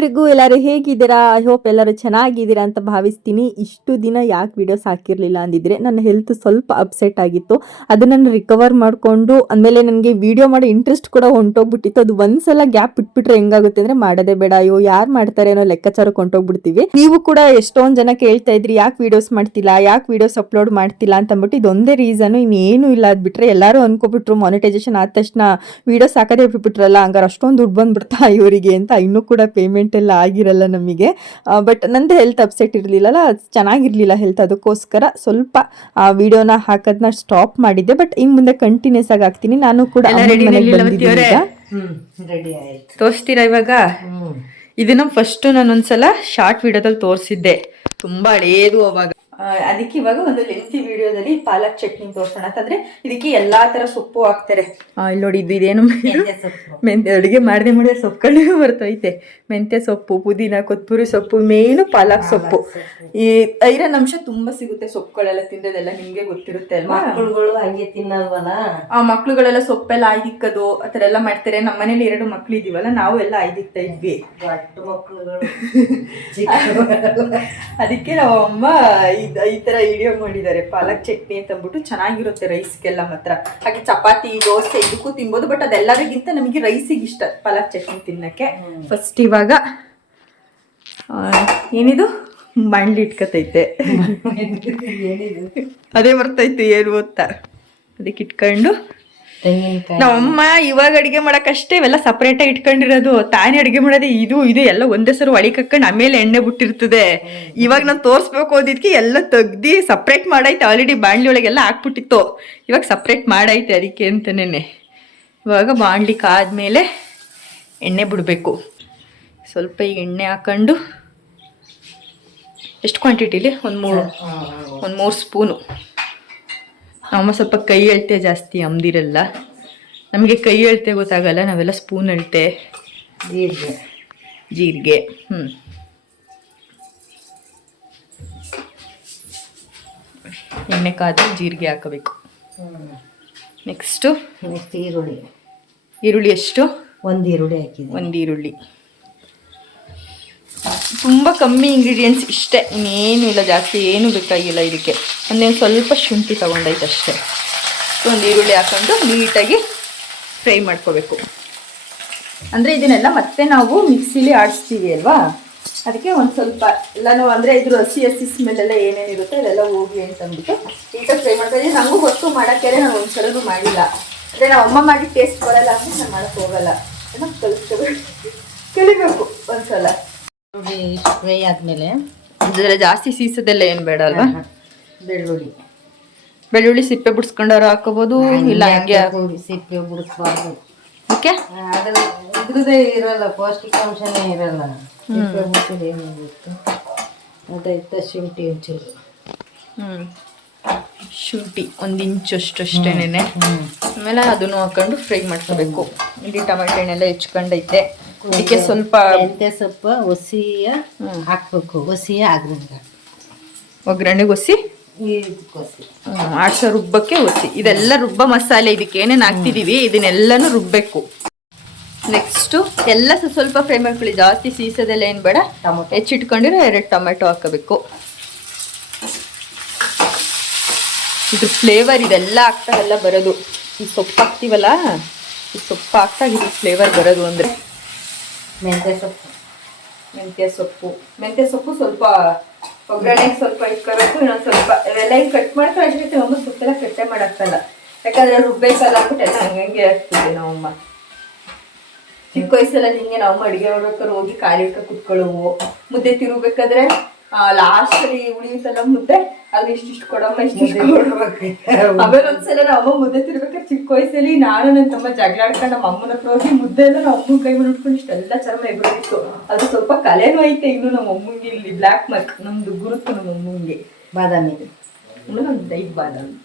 ಎಲ್ರಿಗೂ ಎಲ್ಲರೂ ಹೇಗಿದ್ದೀರಾ? ಐ ಹೋಪ್ ಎಲ್ಲರೂ ಚೆನ್ನಾಗಿದ್ದೀರಾ ಅಂತ ಭಾವಿಸ್ತೀನಿ. ಇಷ್ಟು ದಿನ ಯಾಕೆ ವಿಡಿಯೋಸ್ ಹಾಕಿರಲಿಲ್ಲ ಅಂದಿದ್ರೆ ನನ್ನ ಹೆಲ್ತ್ ಸ್ವಲ್ಪ ಅಪ್ಸೆಟ್ ಆಗಿತ್ತು. ಅದನ್ನು ರಿಕವರ್ ಮಾಡಿಕೊಂಡು ಆಮೇಲೆ ನನಗೆ ವಿಡಿಯೋ ಮಾಡೋ ಇಂಟ್ರೆಸ್ಟ್ ಕೂಡ ಹೊಂಟೋಗ್ಬಿಟ್ಟಿತ್ತು. ಅದು ಒಂದ್ಸಲ ಗ್ಯಾಪ್ ಬಿಟ್ಬಿಟ್ರೆ ಹೆಂಗಾಗುತ್ತೆ ಅಂದರೆ ಮಾಡೋದೇ ಬೇಡ, ಅಯ್ಯೋ ಯಾರು ಮಾಡ್ತಾರೆ ಅನ್ನೋ ಲೆಕ್ಕಾಚಾರಕ್ಕೆ ಹೊಂಟೋಗ್ಬಿಡ್ತೀವಿ. ನೀವು ಕೂಡ ಎಷ್ಟೊಂದು ಜನ ಕೇಳ್ತಾ ಇದ್ರಿ ಯಾಕೆ ವಿಡಿಯೋಸ್ ಮಾಡ್ತಿಲ್ಲ, ಯಾಕೆ ವಿಡಿಯೋಸ್ ಅಪ್ಲೋಡ್ ಮಾಡ್ತಿಲ್ಲ ಅಂತ ಅಂದ್ಬಿಟ್ಟು ಇದೊಂದೇ ರೀಸನ್, ಇನ್ನೇನು ಇಲ್ಲ. ಅದು ಬಿಟ್ಟರೆ ಎಲ್ಲರೂ ಅನ್ಕೋಬಿಟ್ರು ಮಾನಿಟೈಸೇಷನ್ ಆದ ತಕ್ಷಣ ವಿಡಿಯೋಸ್ ಹಾಕೋದೇ ಬಿಟ್ಬಿಟ್ರಲ್ಲ, ಹಂಗಾರೆ ಅಷ್ಟೊಂದು ದುಡ್ಡು ಬಂದ್ಬಿಡ್ತಾ ಇವರಿಗೆ ಅಂತ. ಇನ್ನೂ ಕೂಡ ಪೇಮೆಂಟ್ ಎಲ್ಲ ಆಗಿರಲ್ಲ ನಮಗೆ. ಬಟ್ ನಂದು ಹೆಲ್ತ್ ಅಪ್ಸೆಟ್ ಇರಲಿಲ್ಲಲ್ಲ, ಚೆನ್ನಾಗಿರ್ಲಿಲ್ಲ ಹೆಲ್ತ್, ಅದಕ್ಕೋಸ್ಕರ ಸ್ವಲ್ಪ ಆ ವಿಡಿಯೋನ ಹಾಕೋದನ್ನ ಸ್ಟಾಪ್ ಮಾಡಿದ್ದೆ. ಬಟ್ ಇನ್ನು ಮುಂದೆ ಕಂಟಿನ್ಯೂಸ್ ಆಗಿ ಹಾಕ್ತೀನಿ. ನಾನು ಕೂಡ ತೋರಿಸ್ತೀರಾ ಇವಾಗ? ಇದನ್ನ ಫಸ್ಟ್ ನಾನೊಂದ್ಸಲ ಶಾರ್ಟ್ ವಿಡಿಯೋದಲ್ಲಿ ತೋರಿಸಿದ್ದೆ, ತುಂಬಾ ಹಳೇದು ಅವಾಗ. ಅದಕ್ಕೆ ಇವಾಗ ಒಂದು ಲೆಂತಿ ವಿಡಿಯೋದಲ್ಲಿ ಪಾಲಕ್ ಚಟ್ನಿ ತೋರ್ಸೋಣ ಅಂತಂದ್ರೆ ಇದಕ್ಕೆ ಎಲ್ಲಾ ತರ ಸೊಪ್ಪು ಹಾಕ್ತಾರೆ. ಇಲ್ಲಿ ನೋಡಿ, ಇದೇನು ಮೆಂತ್ಯ ಅಡುಗೆ ಮಾಡದೆ ಮಾಡಿದ್ರೆ ಸೊಪ್ಪುಗಳೇ ಬರ್ತೈತೆ. ಮೆಂತ್ಯ ಸೊಪ್ಪು, ಪುದೀನ, ಕೊತ್ತಂಬರಿ ಸೊಪ್ಪು, ಮೇನು ಪಾಲಕ್ ಸೊಪ್ಪು. ಈ ಐರನ್ ಅಂಶ ತುಂಬಾ ಸಿಗುತ್ತೆ ಸೊಪ್ಪುಗಳೆಲ್ಲ ತಿಂದದೆಲ್ಲ, ನಿಮ್ಗೆ ಗೊತ್ತಿರುತ್ತೆ ಅಲ್ವಾ? ಮಕ್ಕಳುಗಳು ಹಂಗೆ ತಿನ್ನಲ್ವಲ್ಲ, ಆ ಮಕ್ಳುಗಳೆಲ್ಲ ಸೊಪ್ಪೆಲ್ಲ ಆಯ್ದಿಕ್ಕದು ಆ ಥರ ಎಲ್ಲ ಮಾಡ್ತಾರೆ. ನಮ್ಮ ಮನೇಲಿ 2 ಮಕ್ಳು ಇದೀವಲ್ಲ, ನಾವು ಎಲ್ಲ ಆಯ್ದಿಕ್ತಾ ಇದ್ವಿ. ಮಕ್ಕಳುಗಳು ಅದಕ್ಕೆ ನಾವು ಅಮ್ಮ ಈ ತರ ವಿಡಿಯೋ ಮಾಡಿದ್ದಾರೆ, ಪಾಲಕ್ ಚಟ್ನಿ ಅಂತ ಅಂದ್ಬಿಟ್ಟು. ಚೆನ್ನಾಗಿರುತ್ತೆ ರೈಸ್ಗೆಲ್ಲ ಮಾತ್ರ. ಹಾಗೆ ಚಪಾತಿ, ದೋಸೆ ಇದಕ್ಕೂ ತಿನ್ಬೋದು. ಬಟ್ ಅದೆಲ್ಲರಿಗಿಂತ ನಮಗೆ ರೈಸಿಗೆ ಇಷ್ಟ ಪಾಲಕ್ ಚಟ್ನಿ ತಿನ್ನಕ್ಕೆ. ಫಸ್ಟ್ ಇವಾಗ ಏನಿದು ಬಾಂಡ್ಲಿ ಇಟ್ಕತೈತೆ, ಅದೇ ಬರ್ತೈತೆ ಏನು ಗೊತ್ತಾ, ಅದಕ್ಕೆ ಇಟ್ಕೊಂಡು ನಮ್ಮಮ್ಮ ಇವಾಗ ಅಡಿಗೆ ಮಾಡಕ್ಕಷ್ಟೇ ಇವೆಲ್ಲ ಸಪ್ರೇಟ್ ಆಗಿ ಇಟ್ಕೊಂಡಿರೋದು. ತಾನೇ ಅಡಿಗೆ ಮಾಡೋದೇ ಇದು ಎಲ್ಲ ಒಂದೇ ಸರಿ ಒಳಗೆ ಹಾಕೊಂಡು ಆಮೇಲೆ ಎಣ್ಣೆ ಬಿಟ್ಟಿರ್ತದೆ. ಇವಾಗ ನಾನು ತೋರಿಸ್ಬೇಕು ಓದಿದ್ಕೆ ಎಲ್ಲ ತೆಗ್ದು ಸಪ್ರೇಟ್ ಮಾಡೈತೆ. ಆಲ್ರೆಡಿ ಬಾಣ್ಲಿ ಒಳಗೆಲ್ಲ ಹಾಕ್ಬಿಟ್ಟಿತ್ತು, ಇವಾಗ ಸಪ್ರೇಟ್ ಮಾಡೈತೆ ಅದಕ್ಕೆ ಅಂತನೇ. ಇವಾಗ ಬಾಣ್ಲಿ ಕಾದ್ಮೇಲೆ ಎಣ್ಣೆ ಬಿಡಬೇಕು. ಸ್ವಲ್ಪ ಈಗ ಎಣ್ಣೆ ಹಾಕೊಂಡು, ಎಷ್ಟು ಕ್ವಾಂಟಿಟಿಲಿ? ಒಂದು 3 ಸ್ಪೂನು. ನಮ್ಮ ಸ್ವಲ್ಪ ಕೈ ಅಳತೆ ಜಾಸ್ತಿ, ಅಮ್ದಿರಲ್ಲ. ನಮಗೆ ಕೈ ಅಳತೆ ಗೊತ್ತಾಗಲ್ಲ, ನಾವೆಲ್ಲ ಸ್ಪೂನ್ ಅಳತೆ. ಜೀರಿಗೆ ಎಣ್ಣೆ ಕಾದ್ರೆ ಜೀರಿಗೆ ಹಾಕಬೇಕು. ನೆಕ್ಸ್ಟು ಈರುಳ್ಳಿ ಎಷ್ಟು? 1 ಈರುಳ್ಳಿ ಹಾಕಿದ್ದೆ. 1 ಈರುಳ್ಳಿ. ತುಂಬ ಕಮ್ಮಿ ಇಂಗ್ರೀಡಿಯೆಂಟ್ಸ್ ಇಷ್ಟೇ, ಇನ್ನೇನು ಇಲ್ಲ, ಜಾಸ್ತಿ ಏನು ಬೇಕಾಗಿಲ್ಲ ಇದಕ್ಕೆ. ಒಂದೇನು ಸ್ವಲ್ಪ ಶುಂಠಿ ತೊಗೊಂಡೈತೆ ಅಷ್ಟೇ. 1 ಈರುಳ್ಳಿ ಹಾಕೊಂಡು ನೀಟಾಗಿ ಫ್ರೈ ಮಾಡ್ಕೋಬೇಕು. ಅಂದರೆ ಇದನ್ನೆಲ್ಲ ಮತ್ತೆ ನಾವು ಮಿಕ್ಸಿಲಿ ಆಡಿಸ್ತೀವಿ ಅಲ್ವಾ, ಅದಕ್ಕೆ ಒಂದು ಸ್ವಲ್ಪ ಎಲ್ಲನೂ ಅಂದರೆ ಇದ್ರ ಹಸಿ ಸ್ಮೆಲ್ಲೆಲ್ಲ ಏನೇನಿರುತ್ತೆ ಅದೆಲ್ಲ ಹೋಗಿ ಅಂತಂದ್ಬಿಟ್ಟು ನೀಟಾಗಿ ಫ್ರೈ ಮಾಡ್ತಾಯಿದ್ದೀನಿ. ನನಗೂ ಗೊತ್ತು ಮಾಡೋಕ್ಕೆ, ನಾನು ಒಂದ್ಸಲೂ ಮಾಡಿಲ್ಲ. ಅಂದರೆ ನಾವು ಅಮ್ಮ ಮಾಡಿ ಟೇಸ್ಟ್ ಬರೋಲ್ಲ ಅಂದರೆ ನಾನು ಮಾಡೋಕ್ಕೆ ಹೋಗಲ್ಲ. ಕಲಿಬೇಕು ಒಂದ್ಸಲ. ಫ್ರೈ ಆದಮೇಲೆ ಅದೆಲ್ಲ ಜಾಸ್ತಿ ಸೀಸೋದೆಲ್ಲ ಏನು ಬೇಡ ಅಲ್ವಾ? ಬೆಳ್ಳುಳ್ಳಿ ಸಿಪ್ಪೆ ಬಿಡಿಸ್ಕೊಂಡವ್ರು ಹಾಕೋಬೋದು, ಇಲ್ಲ ಹಂಗೆ ಸಿಪ್ಪೆ ಬಿಡಿಸ್ಬಾರ್ದು. ಓಕೆ, ಇದ್ರದ್ದೇ ಇರಲ್ಲ, ಪೌಷ್ಟಿಕಾಂಶನೇ ಇರಲ್ಲ. ಸಿಪ್ಪೆ ಬಿಡಿಸೋದು ಏನಾಗುತ್ತೆ ಅದೈತೆ. ಶುಂಠಿ ಒಂಚೂರು, ಶುಂಠಿ 1 ಇಂಚು ಅಷ್ಟೇನೆ. ಆಮೇಲೆ ಅದನ್ನು ಹಾಕೊಂಡು ಫ್ರೈ ಮಾಡ್ಕೋಬೇಕು. ಇಲ್ಲಿ ಟೊಮೆಟೊ ಹಣ್ಣೆಲ್ಲ ಹೆಚ್ಕೊಂಡೈತೆ. ಅದಕ್ಕೆ ಸ್ವಲ್ಪ ಮೆಂತ್ಯ ಸೊಪ್ಪು ಒಸಿಯ ಹಾಕ್ಬೇಕು. ಒಸಿಯ ಆಗ್ರಂಗ ಒಗ್ಗರಣೆಗೆ ಒಸಿ, ಆಡ್ಸೋ ರುಬ್ಬಕ್ಕೆ ಒಸಿ. ಇದೆಲ್ಲ ರುಬ್ಬ ಮಸಾಲೆ, ಇದಕ್ಕೆ ಏನೇನು ಹಾಕ್ತಿದೀವಿ ಇದನ್ನೆಲ್ಲನೂ ರುಬ್ಬಬೇಕು. ನೆಕ್ಸ್ಟು ಎಲ್ಲ ಸ್ವಲ್ಪ ಫ್ರೈ ಮಾಡ್ಕೊಳ್ಳಿ, ಜಾಸ್ತಿ ಸೀಸೋದೆಲ್ಲ ಏನು ಬೇಡ. ಹೆಚ್ಚಿಟ್ಕೊಂಡಿರೋ 2 ಟೊಮೆಟೊ ಹಾಕಬೇಕು. ಇದ್ರ ಫ್ಲೇವರ್ ಇದೆಲ್ಲ ಹಾಕ್ತಾಗೆಲ್ಲ ಬರೋದು. ಈ ಸೊಪ್ಪು ಹಾಕ್ತೀವಲ್ಲ, ಈ ಸೊಪ್ಪು ಹಾಕ್ತಾಗ ಇದು ಫ್ಲೇವರ್ ಬರೋದು. ಅಂದರೆ ಮೆಂತ್ಯ ಸೊಪ್ಪು ಸ್ವಲ್ಪ ಒಗ್ಗರಣೆಗೆ ಸ್ವಲ್ಪ ಇಟ್ಕೋಬೇಕು. ಇನ್ನೊಂದು ಸ್ವಲ್ಪ ಇವೆಲ್ಲ ಹಿಂಗೆ ಕಟ್ ಮಾಡ್ಕೊಂಡು ಅಷ್ಟೇ. ನಮ್ಮ ಸೊಪ್ಪೆಲ್ಲ ಕಟ್ಟೆ ಮಾಡೋಕ್ಕಲ್ಲ, ಯಾಕಂದರೆ ರುಬ್ಬೇಕಲ್ಲ ಅಂದ್ಬಿಟ್ಟು ಎಲ್ಲ ಹಂಗೆ ಹಾಕ್ತಿದ್ವಿ ನಾವಮ್ಮ. ಚಿಕ್ಕ ವಯಸ್ಸೆಲ್ಲ ಹಿಂಗೆ ನಾವಮ್ಮ ಅಡುಗೆ ಮಾಡ್ಬೇಕಾದ್ರೆ ಹೋಗಿ ಕಾಲಿ ಇಟ್ಕೊಂಡು ಕುತ್ಕೊಳ್ಳೋವು. ಮುದ್ದೆ ತಿರುಗಬೇಕಾದ್ರೆ ಲಾಸ್ಟಲ್ಲಿ ಉಳಿಯುತ್ತಲ್ಲ ಮುದ್ದೆ, ಅದು ಇಷ್ಟಿಷ್ಟು ಕೊಡಮ್ಮ, ಇಷ್ಟಿಷ್ಟು ಕೊಡ್ಬೇಕು. ಆಮೇಲೆ ಒಂದ್ಸಲ ನಮ್ಮ ಅಮ್ಮ ಮುದ್ದೆ ತಿರ್ಬೇಕಾದ್ರೆ ಚಿಕ್ಕ ವಯಸ್ಸಲ್ಲಿ ನಾನು ನನ್ನ ತಮ್ಮ ಜಗಳ ಆಡ್ಕೊಂಡು ನಮ್ಮ ಅಮ್ಮನ ಹತ್ರ ಹೋಗಿ ಮುದ್ದೆ ಎಲ್ಲ ನಮ್ಮ ಅಮ್ಮನ ಕೈ ಮಾಡಿ ಉಟ್ಕೊಂಡು ಇಷ್ಟೆಲ್ಲ ಚರ್ಮ ಎಗ್ಬಿಟ್ಟಿತ್ತು. ಅದು ಸ್ವಲ್ಪ ಕಲೆನೂ ಐತೆ ಇನ್ನು ನಮ್ಮ ಅಮ್ಮಂಗೆ. ಇಲ್ಲಿ ಬ್ಲ್ಯಾಕ್ ಮಾರ್ಕ್ ನಮ್ದು ಗುರುತು ನಮ್ಮ ಅಮ್ಮಂಗೆ. ಬಾದಾಮಿ ಒಂದು 5 ಬಾದಾಮಿ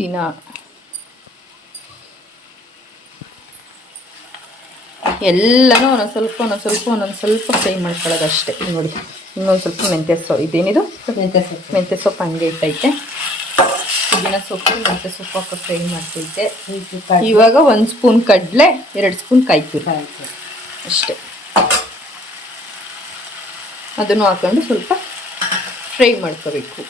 ದಿನ ಎಲ್ಲನೂ ಒಂದೊಂದು ಸ್ವಲ್ಪ ಫ್ರೈ ಮಾಡ್ಕೊಳ್ಳೋದು ಅಷ್ಟೇ. ನೋಡಿ, ಇನ್ನೊಂದು ಸ್ವಲ್ಪ ಮೆಂತ್ಯ ಸೊಪ್ಪು, ಇದೇನಿದು ಮೆಂತ್ಯ ಸೊಪ್ಪು ಹಂಗೆ ಇಟ್ಟೈತೆ. ಪುದೀನ ಸೊಪ್ಪು, ಮೆಂತ್ಯ ಸೊಪ್ಪು ಹಾಕಿ ಫ್ರೈ ಮಾಡ್ತೈತೆ. ಇವಾಗ 1 ಸ್ಪೂನ್ ಕಡಲೆ, 2 ಸ್ಪೂನ್ ಕಾಯಿ ತುರಿ ಅಷ್ಟೇ. ಅದನ್ನು ಹಾಕೊಂಡು ಸ್ವಲ್ಪ ಫ್ರೈ ಮಾಡ್ಕೋಬೇಕು.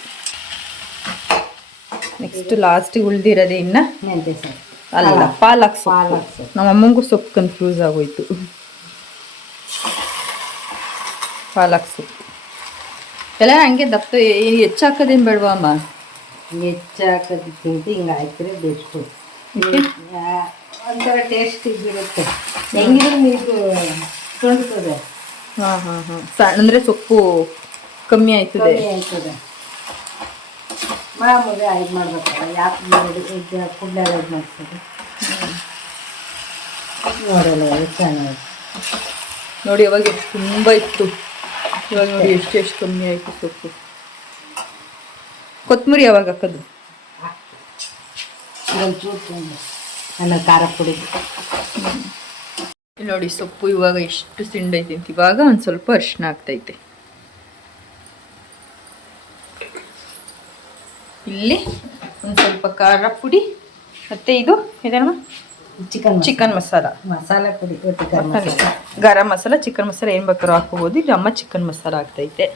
ನೆಕ್ಸ್ಟ್ ಲಾಸ್ಟಿಗೆ ಉಳಿದಿರೋದೇ ಇನ್ನು ಮೆಂತ್ಯ ಸೊಪ್ಪು ಅಲ್ಲ ಪಾಲಕ್ ಸೊಪ್ಪು. ಪಾಲಕ್ ಸೊಪ್ಪು. ನಮ್ಮ ಅಮ್ಮಂಗೂ ಸೊಪ್ಪು ಕನ್ಫ್ಯೂಸ್ ಆಗೋಯ್ತು. ಪಾಲಕ್ ಸೊಪ್ಪು ಎಲ್ಲ ಹಂಗೆ ದಪ್ಪ ಹೆಚ್ಚು ಹಾಕೋದೇನು ಬೇಡವಾ ಅಮ್ಮ? ಹೆಚ್ಚು ಹಾಕೋದಕ್ಕಿಂತ ಹಿಂಗೆ ಹಾಕಿದ್ರೆ ಬೇಕು. ಒಂಥರ ಟೇಸ್ಟ್ ಇರುತ್ತೆ. ಹೆಂಗಿದ್ರು ನೀರು ತೊಳ್ತದೆ. ಹಾಂ ಅಂದರೆ ಸೊಪ್ಪು ಕಮ್ಮಿ ಆಯ್ತದೆ. ಆಯ್ತದೆ ಮಾಮೂಲಿ ಇದು ಮಾಡ್ಬೇಕಲ್ಲ, ಯಾಕೆ ಕುಡ್ಲೆಲ್ಲ ಇದು ಮಾಡ್ತದೆ ನೋಡಲ್ಲ ಚೆನ್ನಾಗಿ. ನೋಡಿ ಅವಾಗ ಎಷ್ಟು ತುಂಬ ಇತ್ತು, ಇವಾಗ ನೋಡಿ ಎಷ್ಟು ಕಮ್ಮಿ ಆಯಿತು ಸೊಪ್ಪು. ಕೊತ್ತಂಬರಿ ಯಾವಾಗ ಹಾಕೋದು? ಒಂಚೂರು ನನ್ನ ಖಾರ ಪುಡಿ. ನೋಡಿ ಸೊಪ್ಪು ಇವಾಗ ಎಷ್ಟು ಸಿಂಡೈತೆ ಅಂತ. ಇವಾಗ ಒಂದು ಸ್ವಲ್ಪ ಅರಿಶಿನ ಆಗ್ತೈತೆ. ಇಲ್ಲಿ ಒಂದು ಸ್ವಲ್ಪ ಖಾರ ಪುಡಿ ಮತ್ತು ಇದು ಇದೇನಮ್ಮ ಚಿಕನ್ ಮಸಾಲ. ಮಸಾಲೆ ಪುಡಿ, ಗರಂ ಮಸಾಲ, ಚಿಕನ್ ಮಸಾಲ ಏನು ಬೇಕಾದ್ರೂ ಹಾಕೋಬೋದು. ಇಲ್ಲಿ ಅಮ್ಮ ಚಿಕನ್ ಮಸಾಲ ಆಗ್ತೈತೆ.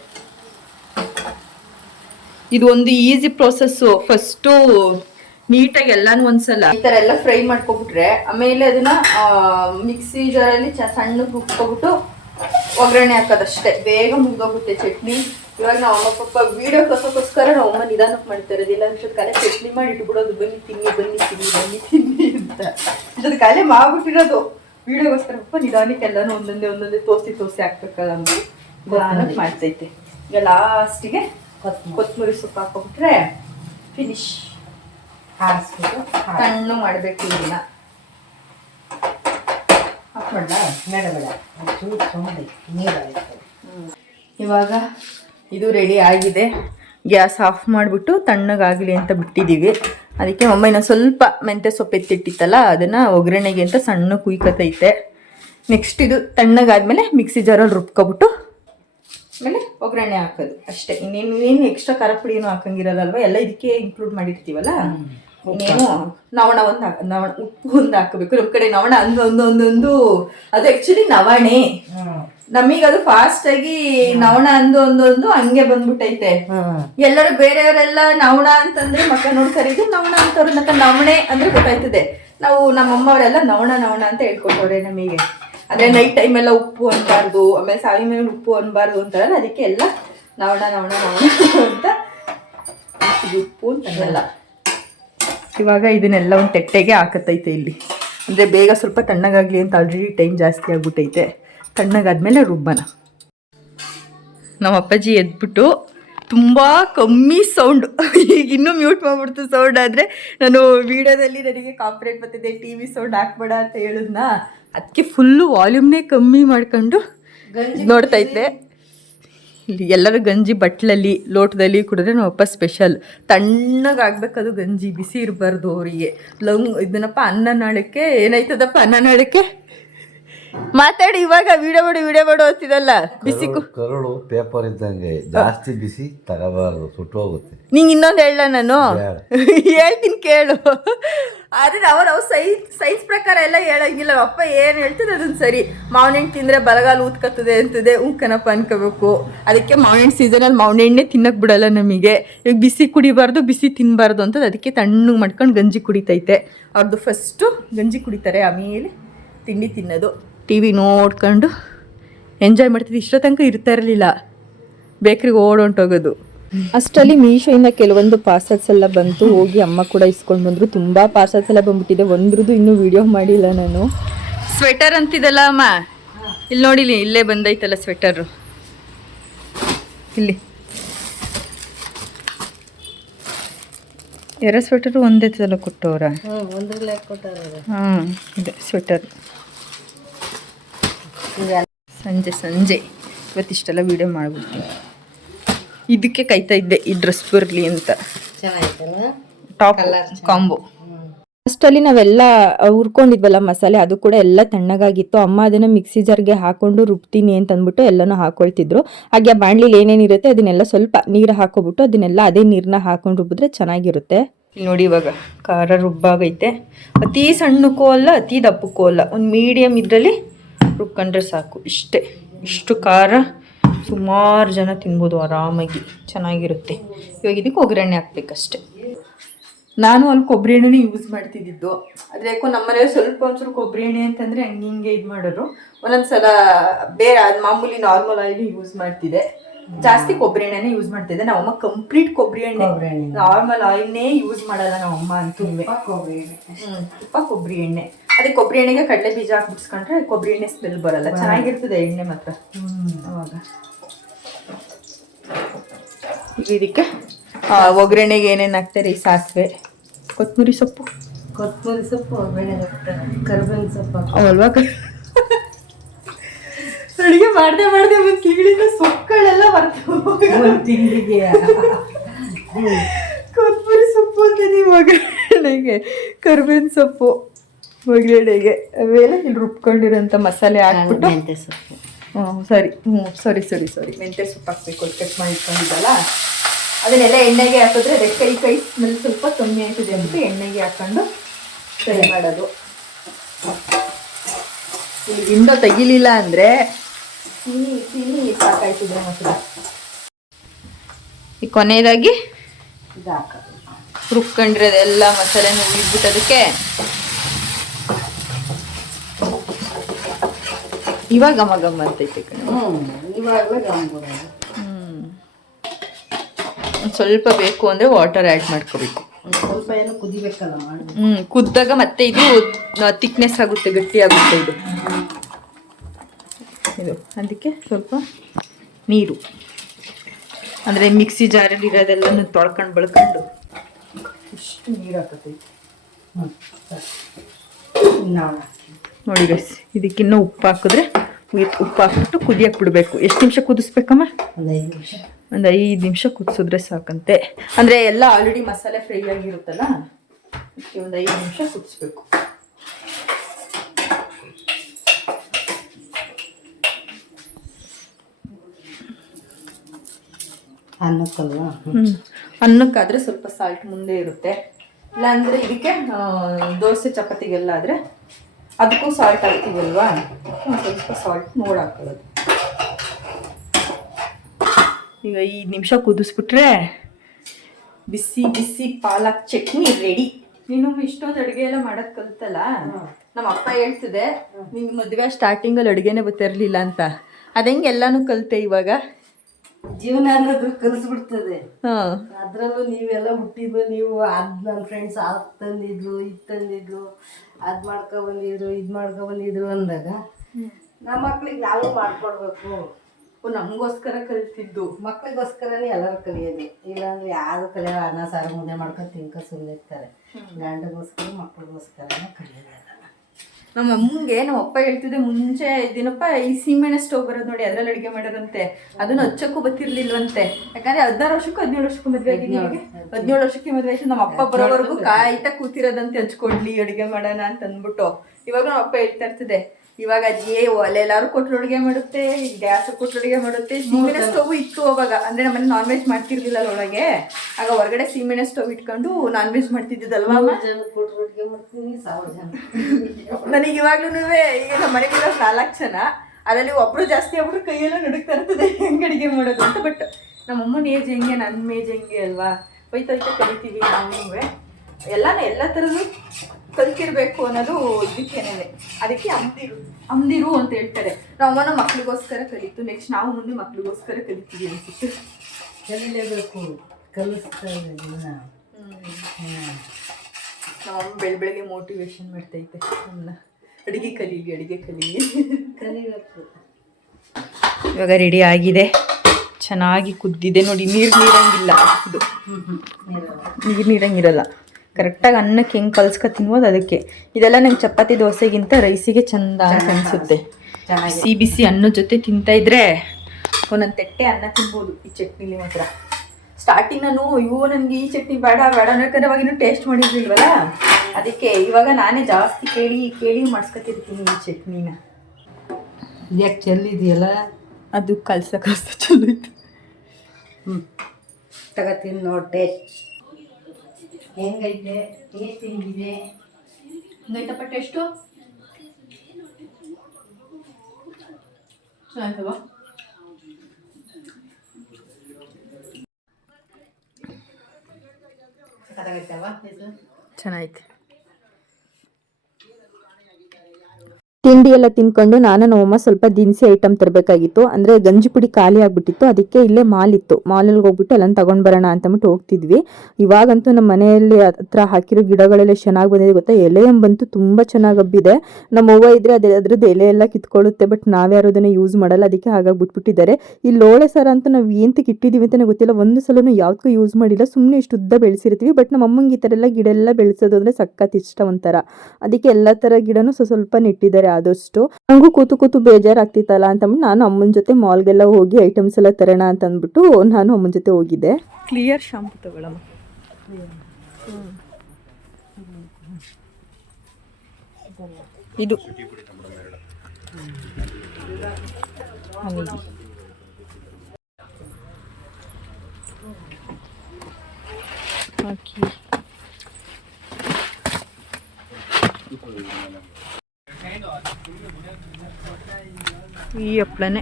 ಇದು ಒಂದು ಈಸಿ ಪ್ರೋಸೆಸ್ಸು. ಫಸ್ಟು ನೀಟಾಗಿ ಎಲ್ಲಾನು ಒಂದ್ಸಲ ಈ ಥರ ಎಲ್ಲ ಫ್ರೈ ಮಾಡ್ಕೊಬಿಟ್ರೆ ಆಮೇಲೆ ಅದನ್ನ ಮಿಕ್ಸಿ ಜಾರಲ್ಲಿ ಸಣ್ಣಗೆ ರುಬ್ಕೊಬಿಟ್ಟು ಒಗ್ಗರಣೆ ಹಾಕೋದಷ್ಟೇ, ಬೇಗ ಮುಗ್ದೋಗುತ್ತೆ ಚಟ್ನಿ. ಇವಾಗ ನಾವು ಅಮ್ಮ ಪಪ್ಪ ವೀಡಿಯೋ ಕಸೋಕ್ಕೋಸ್ಕರ ನಾವು ಅಮ್ಮ ನಿಧಾನಕ್ಕೆ ಮಾಡ್ತಾ ಇರೋದಿಲ್ಲ. ಅಷ್ಟೊತ್ತು ಕಾಲೇ ಚಟ್ನಿ ಮಾಡಿ ಇಟ್ಬಿಡೋದು, ಬನ್ನಿ ತಿನ್ನಿ ಅಂತ. ಅಷ್ಟೊತ್ತು ಕಾಲೇ ಮಾಡ್ಬಿಟ್ಟಿರೋದು ವೀಡಿಯೋಗೋಸ್ಕರ. ಪಪ್ಪ ನಿಧಾನಕ್ಕೆ ಎಲ್ಲಾನು ಒಂದೊಂದೇ ತೋರಿಸಿ ಹಾಕ್ಬೇಕಲ್ಲ ಅಂತ ನಿಧಾನಕ್ಕೆ ಮಾಡ್ತೈತೆ. ಈಗ ಲಾಸ್ಟಿಗೆ ಕೊತ್ತಂಬರಿ ಸೊಪ್ಪು ಹಾಕೊಬಿಟ್ರೆ ಫಿನಿಶ್. ಹಾರಿಸ್ಬಿಟ್ಟು ಸಣ್ಣ ಮಾಡಬೇಕು ಇದನ್ನ. ಹಾಕ್ಬೇಡ, ಬೇಡ ಚೂರು ಸುಮ್ಮನೆ ನೀರು ಆಯ್ತು. ಇವಾಗ ಇದು ರೆಡಿ ಆಗಿದೆ. ಗ್ಯಾಸ್ ಆಫ್ ಮಾಡಿಬಿಟ್ಟು ತಣ್ಣಗಾಗಲಿ ಅಂತ ಬಿಟ್ಟಿದ್ದೀವಿ. ಅದಕ್ಕೆ ಒಮ್ಮೆ ಇನ್ನೊಂದು ಸ್ವಲ್ಪ ಮೆಂತ್ಯ ಸೊಪ್ಪು ಎತ್ತಿಟ್ಟಿತ್ತಲ್ಲ ಅದನ್ನು ಒಗ್ಗರಣೆಗೆ ಅಂತ ಸಣ್ಣ ಕುಯ್ಕತೈತೆ. ನೆಕ್ಸ್ಟ್ ಇದು ತಣ್ಣಗಾದ್ಮೇಲೆ ಮಿಕ್ಸಿ ಜಾರಲ್ಲಿ ರುಬ್ಕೊಬಿಟ್ಟು ಆಮೇಲೆ ಒಗ್ಗರಣೆ ಹಾಕೋದು ಅಷ್ಟೇ. ಇನ್ನೇನು ಎಕ್ಸ್ಟ್ರಾ ಖಾರ ಪುಡಿ ಏನೂ ಹಾಕಂಗಿರಲ್ಲಲ್ವ, ಎಲ್ಲ ಇದಕ್ಕೆ ಇನ್ಕ್ಲೂಡ್ ಮಾಡಿರ್ತೀವಲ್ಲ. ಇನ್ನೇನು ನವಣ ಉಪ್ಪು ಒಂದು ಹಾಕಬೇಕು. ನಮ್ಮ ಕಡೆ ನವಣ ಒಂದೊಂದು ಅದು ಆ್ಯಕ್ಚುಲಿ ನವಣೆ. ನಮೀಗ ಅದು ಫಾಸ್ಟ್ ಆಗಿ ನವಣ ಒಂದೊಂದು ಹಂಗೆ ಬಂದ್ಬಿಟ್ಟೈತೆ. ಎಲ್ಲರೂ ಬೇರೆಯವರೆಲ್ಲ ನವಣ ಅಂತಂದ್ರೆ ಮಕ್ಕ ನೋಡ್ಕರಿದು ನವಣ ಅಂತವ್ರ ನವಣೆ ಅಂದ್ರೆ ಗೊತ್ತಾಯ್ತದೆ. ನಾವು ನಮ್ಮಮ್ಮವರೆಲ್ಲ ನವಣ ಅಂತ ಹೇಳ್ಕೊಟ್ಟವ್ರೆ ನಮಗೆ. ಅಂದ್ರೆ ನೈಟ್ ಟೈಮ್ ಎಲ್ಲ ಉಪ್ಪು ಅನ್ಬಾರ್ದು, ಆಮೇಲೆ ಸಾವಿನ ಮೇಲೆ ಉಪ್ಪು ಅನ್ಬಾರ್ದು ಅಂತಾರಲ್ಲ, ಅದಕ್ಕೆ ಎಲ್ಲ ನವಣ ಅಂತ ಉಪ್ಪು ಅಂತಲ್ಲ. ಇವಾಗ ಇದನ್ನೆಲ್ಲ ಒಂದು ತೆಟ್ಟೆಗೆ ಹಾಕತ್ತೈತೆ ಇಲ್ಲಿ. ಅಂದರೆ ಬೇಗ ಸ್ವಲ್ಪ ತಣ್ಣಗಾಗಲಿ ಅಂತ ಆಲ್ರೆಡಿ ಟೈಮ್ ಜಾಸ್ತಿ ಆಗ್ಬಿಟ್ಟೈತೆ. ತಣ್ಣಗಾದ್ಮೇಲೆ ರುಬ್ಬನ. ನಮ್ಮ ಅಪ್ಪಾಜಿ ಎದ್ಬಿಟ್ಟು ತುಂಬ ಕಮ್ಮಿ ಸೌಂಡು, ಈಗ ಇನ್ನೂ ಮ್ಯೂಟ್ ಮಾಡ್ಬಿಡ್ತು ಸೌಂಡ್. ಆದರೆ ನಾನು ವಿಡಿಯೋದಲ್ಲಿ ನನಗೆ ಕಾಪರೇಟ್ ಬರ್ತಿದೆ, ಟಿ ವಿ ಸೌಂಡ್ ಹಾಕ್ಬೇಡ ಅಂತ ಹೇಳಿದ್ನ, ಅದಕ್ಕೆ ಫುಲ್ಲು ವಾಲ್ಯೂಮ್ನೇ ಕಮ್ಮಿ ಮಾಡ್ಕೊಂಡು ನೋಡ್ತೈತೆ. ಇಲ್ಲಿ ಎಲ್ಲರೂ ಗಂಜಿ ಬಟ್ಲಲ್ಲಿ ಲೋಟದಲ್ಲಿ ಕುಡಿದ್ರೆ ನಮ್ಮ ಅಪ್ಪ ಸ್ಪೆಷಲ್. ತಣ್ಣಗಾಗಬೇಕದು ಗಂಜಿ, ಬಿಸಿ ಇರಬಾರ್ದು ಅವರಿಗೆ. ಇದನ್ನಪ್ಪ ಅನ್ನ ನಾಳಕ್ಕೆ ಏನಾಯ್ತದಪ್ಪ, ಅನ್ನ ನಾಳಕ್ಕೆ ಮಾತಾಡಿ. ಇವಾಗ ವಿಡಿಯೋ ಮಾಡು ಅಂತಿದಲ್ಲ. ಬಿಸಿ ಕರಳು ಪೇಪರ್ ಇದ್ದಂಗೆ, ಜಾಸ್ತಿ ಬಿಸಿ ತಗೋಬಾರ್ದು, ಸುಟ್ಟು ಹೋಗುತ್ತೆ. ನಿಂಗೆ ಇನ್ನೊಂದು ಹೇಳ, ನಾನು ಹೇಳ್ತೀನಿ ಕೇಳು. ಆದರೆ ಅವ್ರು ಸೈನ್ಸ್ ಪ್ರಕಾರ ಎಲ್ಲ ಹೇಳಂಗಿಲ್ಲ. ಅಪ್ಪ ಏನು ಹೇಳ್ತದೆ ಅದನ್ನು ಸರಿ. ಮಾವಿನ ಹಣ್ಣು ತಿಂದರೆ ಬಲಗಾಲು ಊದ್ಕತ್ತದೆ ಅಂತದೆ, ಕಣಪ್ಪ ಅನ್ಕೋಬೇಕು. ಅದಕ್ಕೆ ಮಾವಿನ ಹಣ್ಣು ಸೀಸನಲ್ಲಿ ಮಾವಿನ ಹಣ್ಣೆ ತಿನ್ನಕ್ಕೆ ಬಿಡಲ್ಲ ನಮಗೆ. ಈಗ ಬಿಸಿ ಕುಡಿಬಾರ್ದು, ಬಿಸಿ ತಿನ್ನಬಾರ್ದು ಅಂತದ್ದು. ಅದಕ್ಕೆ ತಣ್ಣಗೆ ಮಾಡ್ಕೊಂಡು ಗಂಜಿ ಕುಡಿತೈತೆ. ಅವ್ರದ್ದು ಫಸ್ಟು ಗಂಜಿ ಕುಡಿತಾರೆ, ಆಮೇಲೆ ತಿಂಡಿ ತಿನ್ನೋದು. ಟಿ ವಿ ನೋಡ್ಕೊಂಡು ಎಂಜಾಯ್ ಮಾಡ್ತಿದ್ವಿ. ಇಷ್ಟೋ ತನಕ ಇರ್ತಾ ಇರಲಿಲ್ಲ, ಬೇಕ್ರಿಗೆ ಓಡೊಂಟೋಗೋದು. ಅಷ್ಟರಲ್ಲಿ ಮೀಶೋಯಿಂದ ಕೆಲವೊಂದು ಪಾರ್ಸಲ್ಸ್ ಎಲ್ಲ ಬಂತು. ಹೋಗಿ ಅಮ್ಮ ಕೂಡ ಇಸ್ಕೊಂಡು ಬಂದರು. ತುಂಬ ಪಾರ್ಸಲ್ಸ್ ಎಲ್ಲ ಬಂದ್ಬಿಟ್ಟಿದೆ. ಒಂದ್ರದ್ದು ಇನ್ನೂ ವಿಡಿಯೋ ಮಾಡಿಲ್ಲ ನಾನು. ಸ್ವೆಟರ್ ಅಂತಿದಲ್ಲ ಅಮ್ಮ, ಇಲ್ಲಿ ನೋಡಿಲಿ, ಇಲ್ಲೇ ಬಂದೈತಲ್ಲ ಸ್ವೆಟರು. ಇಲ್ಲಿ ಎರಡು ಸ್ವೆಟರು ಒಂದೇ ಸಲ ಕೊಟ್ಟವ್ರ. ಒಂದ್ರಲ್ಲೇ ಕೊಟ್ಟಾರ. ಹಾಂ, ಇದೆ ಸ್ವೆಟರ್. ಸಂಜೆ ಇವತ್ತಿಷ್ಟೆಲ್ಲ ವಿಡಿಯೋ ಮಾಡ್ಬಿಡ್ತೀನಿ. ಇದಕ್ಕೆ ಕಾಯ್ತಾ ಇದ್ದೆ ಈ ಡ್ರೆಸ್ ಬರಲಿ ಅಂತ. ಚೆನ್ನಾಗಿತ್ತಲ್ಲ ಟಾಪ್ ಕಾಂಬೋ. ಅಷ್ಟರಲ್ಲಿ ನಾವೆಲ್ಲ ಹುರ್ಕೊಂಡಿದ್ವಲ್ಲ ಮಸಾಲೆ, ಅದು ಕೂಡ ಎಲ್ಲ ತಣ್ಣಗಾಗಿತ್ತು. ಅಮ್ಮ ಅದನ್ನು ಮಿಕ್ಸಿ ಜಾರ್ಗೆ ಹಾಕೊಂಡು ರುಬ್ತೀನಿ ಅಂತ ಅಂದ್ಬಿಟ್ಟು ಎಲ್ಲನೂ ಹಾಕೊಳ್ತಿದ್ರು. ಹಾಗೆ ಬಾಣಲಿಲಿ ಏನೇನಿರುತ್ತೆ ಅದನ್ನೆಲ್ಲ ಸ್ವಲ್ಪ ನೀರು ಹಾಕೋಬಿಟ್ಟು ಅದನ್ನೆಲ್ಲ ಅದೇ ನೀರನ್ನ ಹಾಕೊಂಡು ರುಬ್ಬಿದ್ರೆ ಚೆನ್ನಾಗಿರುತ್ತೆ. ನೋಡಿ ಇವಾಗ ಖಾರ ರುಬ್ಬಾಗೈತೆ. ಅತಿ ಸಣ್ಣಕ್ಕೂ ಅಲ್ಲ, ಅತಿ ದಪ್ಪಕ್ಕೂ ಅಲ್ಲ, ಒಂದು ಮೀಡಿಯಮ್ ಇದರಲ್ಲಿ ರುಬ್ಕೊಂಡ್ರೆ ಸಾಕು. ಇಷ್ಟೇ, ಇಷ್ಟು ಖಾರ ಸುಮಾರು ಜನ ತಿನ್ಬೋದು ಆರಾಮಾಗಿ, ಚೆನ್ನಾಗಿರುತ್ತೆ. ಇವಾಗ ಇದಕ್ಕೆ ಒಗ್ಗರಣೆ ಹಾಕ್ಬೇಕಷ್ಟೆ. ನಾನು ಅಲ್ಲಿ ಕೊಬ್ಬರಿ ಎಣ್ಣೆನೇ ಯೂಸ್ ಮಾಡ್ತಿದ್ದಿದ್ದು, ಆದರೆ ಯಾಕೋ ನಮ್ಮನೇಲಿ ಸ್ವಲ್ಪ ಒಂಚೂರು ಕೊಬ್ಬರಿ ಎಣ್ಣೆ ಅಂತಂದರೆ ಹಿಂಗೆ ಇದು ಮಾಡೋರು. ಒಂದೊಂದ್ಸಲ ಬೇರೆ ಅದು ಮಾಮೂಲಿ ನಾರ್ಮಲ್ ಆಯಿಲ್ ಯೂಸ್ ಮಾಡ್ತಿದ್ದೆ, ಜಾಸ್ತಿ ಕೊಬ್ಬರಿ ಎಣ್ಣೆನೇ ಯೂಸ್ ಮಾಡ್ತಿದ್ದೆ. ನಮ್ಮಮ್ಮ ಕಂಪ್ಲೀಟ್ ಕೊಬ್ಬರಿ ಎಣ್ಣೆ, ನಾರ್ಮಲ್ ಆಯಿಲ್ನೇ ಯೂಸ್ ಮಾಡಲ್ಲ ನಮ್ಮಮ್ಮ ಅಂತೂ. ತುಪ್ಪ ಕೊಬ್ಬರಿ ಎಣ್ಣೆ, ಅದೇ ಕೊಬ್ಬರಿ ಎಣ್ಣೆಗೆ ಕಡಲೆ ಬೀಜ ಹಾಕ್ಬಿಡ್ಸ್ಕೊಂಡ್ರೆ ಕೊಬ್ಬರಿ ಎಣ್ಣೆ ಸ್ಮೆಲ್ ಬರಲ್ಲ, ಚೆನ್ನಾಗಿರ್ತದೆ ಎಣ್ಣೆ ಮಾತ್ರ. ಅವಾಗ ಈಗ ಇದಕ್ಕೆ ಒಗ್ಗರಣೆಗೆ ಏನೇನು ಹಾಕ್ತಾರೆ, ಈ ಸಾಸಿವೆ, ಕೊತ್ತಂಬರಿ ಸೊಪ್ಪು, ಒಗ್ಗರಣೆಗೆ ಹಾಕ್ತಾರೆ, ಕರಿಬೇವಿನ ಸೊಪ್ಪು ಅವಲ್ವಾ. ಅಡುಗೆ ಮಾಡದೆ ಒಂದು ತಿಂಗಳಿಂದ ಸೊಪ್ಪುಗಳೆಲ್ಲ ತಿಂಡಿಗೆ ಕೊತ್ತಂಬರಿ ಸೊಪ್ಪು ಅಂತೀನಿ ಒಗ್ಗರಣೆಗೆ, ಕರಿಬೇವಿನ ಸೊಪ್ಪು ಒಗ್ಗರಣೆಗೆ, ಅವೆಲ್ಲ ಇಲ್ಲಿ ರುಬ್ಕೊಂಡಿರೋಂಥ ಮಸಾಲೆ ಹಾಕ್ಬಿಟ್ಟು ಮೆಂತ್ಯ ಸೊಪ್ಪು. ಸಾರಿ ಮೆಂತ್ಯ ಸೊಪ್ಪು ಹಾಕ್ಬೇಕು, ಅದು ಕಟ್ ಮಾಡಿ ಇಟ್ಕೊಂಡಿದ್ದಲ್ಲ ಅದನ್ನೆಲ್ಲ ಎಣ್ಣೆಗೆ ಹಾಕಿದ್ರೆ ಅದಕ್ಕೆ ಕೈ ಸ್ಮೆಲ್ ಸ್ವಲ್ಪ ಕಮ್ಮಿ ಆಯ್ತದೆ ಅಂತ ಎಣ್ಣೆಗೆ ಹಾಕೊಂಡು ಫ್ರೈ ಮಾಡೋದು. ಇಲ್ಲಿ ವಿಂಡೋ ತೆಗಿಲಿಲ್ಲ ಅಂದರೆ ಸೀನಿ ಸಾಕಾಯ್ತದೆ ಮೊಸರು. ಈ ಕೊನೆಯದಾಗಿ ರುಬ್ಕೊಂಡಿರೋದೆಲ್ಲ ಮಸಾಲೆನ ಉಳಿದ್ಬಿಟ್ಟು ಅದಕ್ಕೆ ಇವಾಗ ಘಮ ಅಂತೈತೆ ಕಣೆ. ಸ್ವಲ್ಪ ಬೇಕು ಅಂದರೆ ವಾಟರ್ ಆ್ಯಡ್ ಮಾಡ್ಕೋಬೇಕು. ಸ್ವಲ್ಪ ಏನೋ ಕುದಿಬೇಕಲ್ಲ ಮಾಡಿ. ಕುದ್ದಾಗ ಮತ್ತೆ ಇದು ಥಿಕ್ನೆಸ್ ಆಗುತ್ತೆ, ಗಟ್ಟಿ ಆಗುತ್ತೆ ಇದು. ಅದಕ್ಕೆ ಸ್ವಲ್ಪ ನೀರು, ಅಂದರೆ ಮಿಕ್ಸಿ ಜಾರಲ್ಲಿ ಇರೋದೆಲ್ಲ ತೊಳ್ಕೊಂಡು ಬಳ್ಕೊಂಡು ಇಷ್ಟು ನೀರು ಹಾಕತೈತಿ ನೋಡಿ ಗೈಸ್. ಇದಕ್ಕಿನ್ನೂ ಉಪ್ಪು ಹಾಕಿದ್ರೆ ಉಪ್ಪು ಹಾಕ್ಬಿಟ್ಟು ಕುದಿಯಕ್ಕೆ ಬಿಡಬೇಕು. ಎಷ್ಟು ನಿಮಿಷ ಕುದಿಸ್ಬೇಕಮ್ಮ? ಒಂದು 5 ನಿಮಿಷ ಕುದಿಸಿದ್ರೆ ಸಾಕಂತೆ. ಅಂದರೆ ಎಲ್ಲ ಆಲ್ರೆಡಿ ಮಸಾಲೆ ಫ್ರೈ ಆಗಿರುತ್ತಲ್ಲ, ಒಂದು 5 ನಿಮಿಷ ಕುದಿಸ್ಬೇಕು. ಅನ್ನಕ್ಕಲ್ವಾ? ಅನ್ನಕ್ಕಾದರೆ ಸ್ವಲ್ಪ ಸಾಲ್ಟ್ ಮುಂದೆ ಇರುತ್ತೆ, ಇಲ್ಲಾಂದರೆ ಇದಕ್ಕೆ ದೋಸೆ ಚಪಾತಿಗೆಲ್ಲ ಆದರೆ ಅದಕ್ಕೂ ಸಾಲ್ಟ್ ಹಾಕ್ತೀವಲ್ವಾ, ಸ್ವಲ್ಪ ಸಾಲ್ಟ್ ನೋಡಿ ಹಾಕೊಳ್ಳೋದು. ಈಗ 5 ನಿಮಿಷ ಕುದಿಸ್ಬಿಟ್ರೆ ಬಿಸಿ ಬಿಸಿ ಪಾಲಕ್ ಚಟ್ನಿ ರೆಡಿ. ನೀನು ಇಷ್ಟೊಂದು ಅಡುಗೆ ಎಲ್ಲ ಮಾಡೋದು ಕಲ್ತಲ್ಲ, ನಮ್ಮ ಅಪ್ಪ ಹೇಳ್ತಿದೆ ನಿಂಗೆ ಮದುವೆ ಸ್ಟಾರ್ಟಿಂಗಲ್ಲಿ ಅಡುಗೆನೇ ಗೊತ್ತಿರಲಿಲ್ಲ ಅಂತ. ಅದಂಗೆ ಎಲ್ಲನೂ ಕಲಿತೆ ಇವಾಗ. ಜೀವನ ಅನ್ನೋದು ಕಲಿಸ್ಬಿಡ್ತದೆ. ಅದ್ರಲ್ಲೂ ನೀವೆಲ್ಲ ಹುಟ್ಟಿದ್ದು ನೀವು ಅದು ನನ್ನ ಫ್ರೆಂಡ್ಸ್ ಅದು ತಂದಿದ್ರು ಇದು ತಂದಿದ್ರು, ಅದು ಮಾಡ್ಕೊಬಂದಿದ್ರು ಇದು ಮಾಡ್ಕೊಬಂದಿದ್ರು ಅಂದಾಗ ನಮ್ಮ ಮಕ್ಳಿಗೆ ನಾವು ಮಾಡ್ಕೊಡ್ಬೇಕು. ನಮಗೋಸ್ಕರ ಕಲಿತಿದ್ದು, ಮಕ್ಳಿಗೋಸ್ಕರನೇ ಎಲ್ಲರೂ ಕಲಿಯೋದು. ಇಲ್ಲಾಂದ್ರೆ ಯಾರು ಕಲಿಯೋ, ಅನ್ನ ಸಾರು ಮುದ್ದೆ ಮಾಡ್ಕೊಂಡು ತಿನ್ಕೊ ಸುಮ್ಮನೆ ಇರ್ತಾರೆ. ಗಂಡಗೋಸ್ಕರ ಮಕ್ಳಿಗೋಸ್ಕರನೇ ಕಲಿಯೋದಲ್ಲ. ನಮ್ಮ ಅಮ್ಮಂಗೆ ನಮ್ಮ ಅಪ್ಪ ಹೇಳ್ತಿದ್ದೆ ಮುಂಚೆ ದಿನಪ್ಪ ಈ ಸೀಮೆಣ್ಣೆ ಸ್ಟೋವ್ ಬರೋದು ನೋಡಿ, ಅದ್ರಲ್ಲಿ ಅಡುಗೆ ಮಾಡೋದಂತೆ. ಅದನ್ನು ಹಚ್ಚಕ್ಕೂ ಗೊತ್ತಿರ್ಲಿಲ್ವಂತೆ, ಯಾಕಂದ್ರೆ 16 ವರ್ಷಕ್ಕೂ 17 ವರ್ಷಕ್ಕೂ ಮದುವೆ ಆಗಿದೆ. 17 ವರ್ಷಕ್ಕೆ ಮದುವೆ ಆಯ್ತು. ನಮ್ಮ ಅಪ್ಪ ಬರೋವರೆಗೂ ಕಾಯ್ತಾ ಕೂತಿರೋದಂತೆ ಹಚ್ಕೊಡ್ಲಿ ಅಡುಗೆ ಮಾಡೋಣ ಅಂತ ಅಂದ್ಬಿಟ್ಟು. ಇವಾಗ ನಮ್ಮ ಅಪ್ಪ ಹೇಳ್ತಾ ಇರ್ತದೆ, ಇವಾಗ ಅಜ್ಜಿ ಒಲೆ ಎಲ್ಲಾರು ಕೊಟ್ಟರು ಅಡುಗೆ ಮಾಡುತ್ತೆ, ಗ್ಯಾಸ್ ಕೊಟ್ಟರು ಅಡುಗೆ ಮಾಡುತ್ತೆ. ಸೀಮೆಣ್ಣೆ ಸ್ಟವ್ ಇತ್ತು ಅವಾಗ, ಅಂದರೆ ನಮ್ಮನೆ ನಾನ್ ವೆಜ್ ಮಾಡ್ತಿರ್ಲಿಲ್ಲ ಒಳಗೆ, ಆಗ ಹೊರಗಡೆ ಸೀಮೆಣ್ಣೆ ಸ್ಟವ್ ಇಟ್ಕೊಂಡು ನಾನ್ ವೆಜ್ ಮಾಡ್ತಿದ್ದಿದ್ದಲ್ವಾ. ನನಗೆ ಇವಾಗ್ಲೂ ಈಗ ನಮ್ಮ ಮನೆಗಿರೋ 4 ಜನ, ಅದರಲ್ಲಿ ಒಬ್ರು ಜಾಸ್ತಿ ಒಬ್ರು ಕೈಯೆಲ್ಲ ನಡುಕ್ತಾ ಇರ್ತದೆ ಹೆಂಗೆ ಅಡುಗೆ ಮಾಡೋದು ಅಂತ. ಬಟ್ ನಮ್ಮಮ್ಮನ ಏಜ್ ಹೆಂಗೆ, ನನ್ನ ಏಜ್ ಹೆಂಗೆ ಅಲ್ವಾ, ಹೋಯ್ತಾ ಕಲಿತೀವಿ ನಾವು. ಎಲ್ಲ ಥರದ್ದು ಕಲ್ತಿರ್ಬೇಕು ಅನ್ನೋದು ಇದಕ್ಕೇನೆ. ಅದಕ್ಕೆ ಅಮ್ದಿರು ಅಂತ ಹೇಳ್ತಾರೆ. ನಮ್ಮಮ್ಮನ ಮಕ್ಳಿಗೋಸ್ಕರ ಕಲಿತು, ನೆಕ್ಸ್ಟ್ ನಾವು ಮುಂದೆ ಮಕ್ಳಿಗೋಸ್ಕರ ಕಲಿತೀವಿ ಅನ್ಸುತ್ತೆ. ಕಲಿಲೇಬೇಕು, ಕಲಿಸ್ತಾ ಇದ್ದೀವಿ. ನಮ್ಮಮ್ಮ ಬೆಳಗ್ಗೆ ಮೋಟಿವೇಶನ್ ಮಾಡ್ತೈತೆ ನಮ್ಮನ್ನ, ಅಡುಗೆ ಕಲೀಲಿ ಕಲಿಬೇಕು. ಇವಾಗ ರೆಡಿ ಆಗಿದೆ, ಚೆನ್ನಾಗಿ ಕುದ್ದಿದೆ ನೋಡಿ. ನೀರಂಗಿಲ್ಲ, ಇದು ನೀರಂಗಿರಲ್ಲ. ಕರೆಕ್ಟಾಗಿ ಅನ್ನಕ್ಕೆ ಹೆಂಗೆ ಕಲ್ಸ್ಕೊ ತಿನ್ಬೋದು ಅದಕ್ಕೆ. ಇದೆಲ್ಲ ನಂಗೆ ಚಪಾತಿ ದೋಸೆಗಿಂತ ರೈಸಿಗೆ ಚಂದ ಅಂತ ಅನಿಸುತ್ತೆ. ಬಿಸಿ ಅನ್ನದ ಜೊತೆ ತಿಂತಾ ಇದ್ರೆ ಒಂದೊಂದು ತೆಟ್ಟೆ ಅನ್ನ ತಿನ್ಬೋದು ಈ ಚಟ್ನಿಲಿ ಮಾತ್ರ. ಸ್ಟಾರ್ಟಿಂಗ್ ನಾನು ನನಗೆ ಈ ಚಟ್ನಿ ಬೇಡ ಯಾಕಂದ್ರೆ ಅವಾಗ ಇನ್ನೂ ಟೇಸ್ಟ್ ಮಾಡಿರ್ಲಿಲ್ವಲ್ಲ, ಅದಕ್ಕೆ ಇವಾಗ ನಾನೇ ಜಾಸ್ತಿ ಕೇಳಿ ಮಾಡಿಸ್ಕೊತಿರ್ತೀನಿ ಈ ಚಟ್ನಿನ. ಯಾಕೆ ಚೆಲ್ಲಿದೆಯಲ್ಲ ಅದು ಕಲ್ಸ ಚಲೋ ಇತ್ತು. ತಗೋತೀನಿ ನೋಡಿ ಟೇಸ್ಟ್ ಹೆಂಗೈತೆ, ಟೇಸ್ಟ್ ಹೆಂಗಿದೆ. ಹೆಂಗೈತಪ್ಪ ಟೇಸ್ಟು? ಚೆನ್ನಾಯ್ತವ? ಚೆನ್ನಾಯ್ತು. ತಿಂಡಿ ಎಲ್ಲ ತಿನ್ಕೊಂಡು ನಾನು ನಮ್ಮಮ್ಮ ಸ್ವಲ್ಪ ದಿನಸಿ ಐಟಮ್ ತರಬೇಕಾಗಿತ್ತು. ಅಂದರೆ ಗಂಜಿ ಪುಡಿ ಖಾಲಿ ಆಗಿಬಿಟ್ಟಿತ್ತು, ಅದಕ್ಕೆ ಇಲ್ಲೇ ಮಾಲ್ ಇತ್ತು, ಮಾಲಲ್ಲಿ ಹೋಗ್ಬಿಟ್ಟು ಎಲ್ಲ ತಗೊಂಡು ಬರೋಣ ಅಂತಂದ್ಬಿಟ್ಟು ಹೋಗ್ತಿದ್ವಿ. ಇವಾಗಂತೂ ನಮ್ಮ ಮನೆಯಲ್ಲಿ ಹತ್ರ ಹಾಕಿರೋ ಗಿಡಗಳೆಲ್ಲ ಚೆನ್ನಾಗಿ ಬಂದಿದೆ ಗೊತ್ತಾ. ಎಲೆ ಎಂಬಂತೂ ತುಂಬ ಚೆನ್ನಾಗಿ ಹಬ್ಬಿದೆ. ನಮ್ಮ ಅವ್ವ ಇದ್ರೆ ಅದ್ರದ್ದು ಎಲೆ ಎಲ್ಲ ಕಿತ್ಕೊಳ್ಳುತ್ತೆ, ಬಟ್ ನಾವ್ಯಾರು ಅದನ್ನು ಯೂಸ್ ಮಾಡಲ್ಲ, ಅದಕ್ಕೆ ಹಾಗಾಗಿ ಬಿಟ್ಬಿಟ್ಟಿದ್ದಾರೆ. ಈ ಲೋಳೆ ಸರ ಅಂತ ನಾವು ಏನಕ್ಕೆ ಇಟ್ಟಿದ್ದೀವಿ ಅಂತಲೇ ಗೊತ್ತಿಲ್ಲ, ಒಂದು ಸಲನೂ ಯಾವುದಕ್ಕೂ ಯೂಸ್ ಮಾಡಿಲ್ಲ, ಸುಮ್ಮನೆ ಇಷ್ಟು ಉದ್ದ ಬೆಳೆಸಿರ್ತೀವಿ. ಬಟ್ ನಮ್ಮ ಅಮ್ಮಂಗೆ ಈ ಥರ ಎಲ್ಲ ಗಿಡ ಎಲ್ಲ ಬೆಳೆಸೋದು ಅಂದರೆ ಸಖತ್ ಇಷ್ಟ ಒಂಥರ. ಅದಕ್ಕೆ ಎಲ್ಲ ಥರ ಗಿಡನೂ ಸ್ವಲ್ಪ ನೆಟ್ಟಿದ್ದಾರೆ. ಆದಷ್ಟು ನಂಗೂ ಕೂತು ಬೇಜಾರಾಗ್ತಿತ್ತಲ್ಲ ಅಂತಂದ್ಬಿಟ್ಟು ನಾನು ಅಮ್ಮನ ಜೊತೆ ಮಾಲ್ಗೆಲ್ಲ ಹೋಗಿ ಐಟಮ್ಸ್ ಎಲ್ಲ ತರೋಣ ಅಂತ ಅಂದ್ಬಿಟ್ಟು ನಾನು ಅಮ್ಮನ ಜೊತೆ ಹೋಗಿದ್ದೆ. ಕ್ಲಿಯರ್ ಶಾಂಪು ತಗೊಳಮ್ಮ. ಇದು ಹಾಕಿ ಈ ಹಪ್ಳನೇ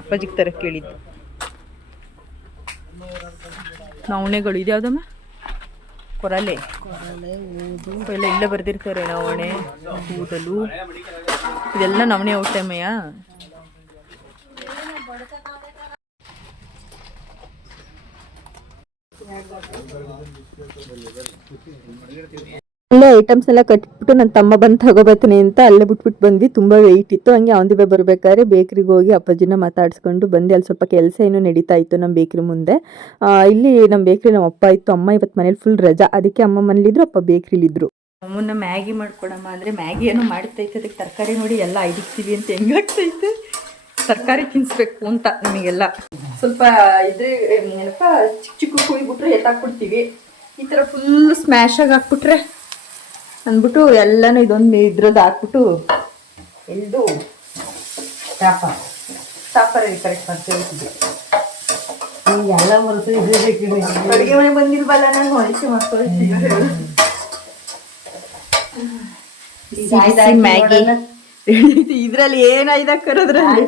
ಅಪ್ಪಾಜಿಗೆ ತರ ಕೇಳಿದ್ದು. ನವಣೆಗಳು ಇದ್ಯಾವುದಮ್ಮ? ಕೊರಲೆ ಎಲ್ಲ ಇಲ್ಲೇ ಬರ್ದಿರ್ತಾರೆ. ನವಣೆ, ಕೂದಲು, ಇದೆಲ್ಲ ನವಣೆ ಔಟಮಯ್ಯ. ಅಲ್ಲೇ ಐಟಮ್ಸ್ ಎಲ್ಲ ಕಟ್ಬಿಟ್ಟು ನನ್ನ ತಮ್ಮ ಬಂದು ತಗೋಬರ್ತೀನಿ ಅಂತ ಅಲ್ಲೇ ಬಿಟ್ಬಿಟ್ಟು ಬಂದ್ವಿ. ತುಂಬ ವೆಯ್ಟ್ ಇತ್ತು. ಹಂಗೆ ಅವನಿಗೆ ಬರ್ಬೇಕಾದ್ರೆ ಬೇಕ್ರಿಗೆ ಹೋಗಿ ಅಪ್ಪಾಜಿನ ಮಾತಾಡಿಸ್ಕೊಂಡು ಬಂದು ಅಲ್ಲಿ ಸ್ವಲ್ಪ ಕೆಲಸ ಏನೋ ನಡೀತಾ ಇತ್ತು ನಮ್ಮ ಬೇಕ್ರಿ ಮುಂದೆ. ಇಲ್ಲಿ ನಮ್ಮ ಬೇಕ್ರಿ ನಮ್ಮ ಅಪ್ಪ ಇತ್ತು, ಅಮ್ಮ ಇವತ್ತು ಮನೇಲಿ ಫುಲ್ ರಜಾ, ಅದಕ್ಕೆ ಅಮ್ಮ ಮನೇಲಿದ್ರು, ಅಪ್ಪ ಬೇಕ್ರಿಲಿದ್ರು. ಅಮ್ಮನ ಮ್ಯಾಗಿ ಮಾಡ್ಕೊಡಮ್ಮ ಅಂದರೆ ಮ್ಯಾಗಿ ಏನೋ ಮಾಡ್ತೈತೆ. ಅದಕ್ಕೆ ತರಕಾರಿ ನೋಡಿ ಎಲ್ಲ ಐದಿಕ್ತೀವಿ ಅಂತ ಹೆಂಗಾಗ್ತೈತೆ. ತರಕಾರಿ ತಿನ್ನಿಸ್ಬೇಕು ಅಂತ ನಿಮಗೆಲ್ಲ ಸ್ವಲ್ಪ ಇದ್ರೆ ಏನಪ್ಪ ಚಿಕ್ಕ ಕುಯ್ಬಿಟ್ರೆ ಎತ್ತಾಕ್ಬಿಡ್ತೀವಿ. ಈ ಥರ ಫುಲ್ ಸ್ಮ್ಯಾಶಾಗಿ ಹಾಕ್ಬಿಟ್ರೆ ಅಂದ್ಬಿಟ್ಟು ಎಲ್ಲನೂ ಇದೊಂದು ಇದ್ರದ್ದು ಹಾಕ್ಬಿಟ್ಟು ಎಲ್ದು ಟಾಪರಲ್ಲಿ ಕರೆಕ್ಟ್ ಮಾಡ್ತಿದ್ವಿ. ಎಲ್ಲ ಅಡುಗೆ ಮನೆ ಬಂದಿಲ್ವಲ್ಲ, ನಾನು ಹೊಲಿಸಿ ಮಾಡ್ಕೊಳ್ತೀನಿ. ಮ್ಯಾಗಿ ಇದ್ರಲ್ಲಿ ಏನ್ ಐದಾಕರೋದ್ರಲ್ಲಿ